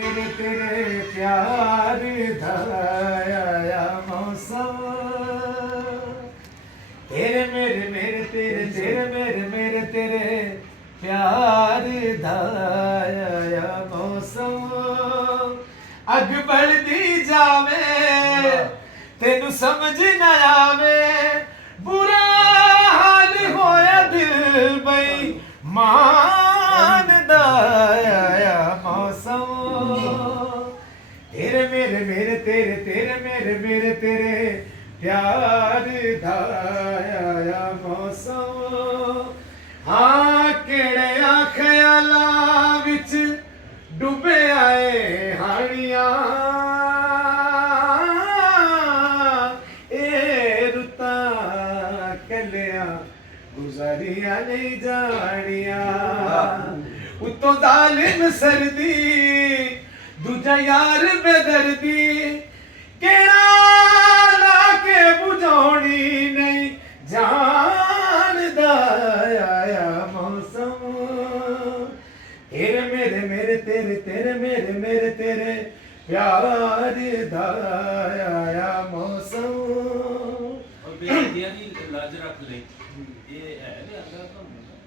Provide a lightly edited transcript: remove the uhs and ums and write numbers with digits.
मेरे तेरे प्यार दा आया मौसम तेरे मेरे मेरे तेरे तेरे मेरे मेरे तेरे प्यार दा आया मौसम अग बढ़दी जावे तेनू समझ ना आवे बुरा हाल होया दिल बई मान दा आया मौसम तेरे मेरे मेरे तेरे तेरे मेरे मेरे तेरे प्यार दा आया मौसम हाँ केड़े ख्यालां विच डुबे आए हानियां ए रुतां कलियां गुजारियां नहीं जानियां उत्तों जालिम सर्दी दूजा यार बेदर्दी केड़ा ला के बुझाउणी नहीं जानदा आया मौसम तेरे मेरे मेरे तेरे तेरे मेरे मेरे तेरे प्यार दा आया मौसम और बेटियां दी लाज रख ले ये है भी आंदा तो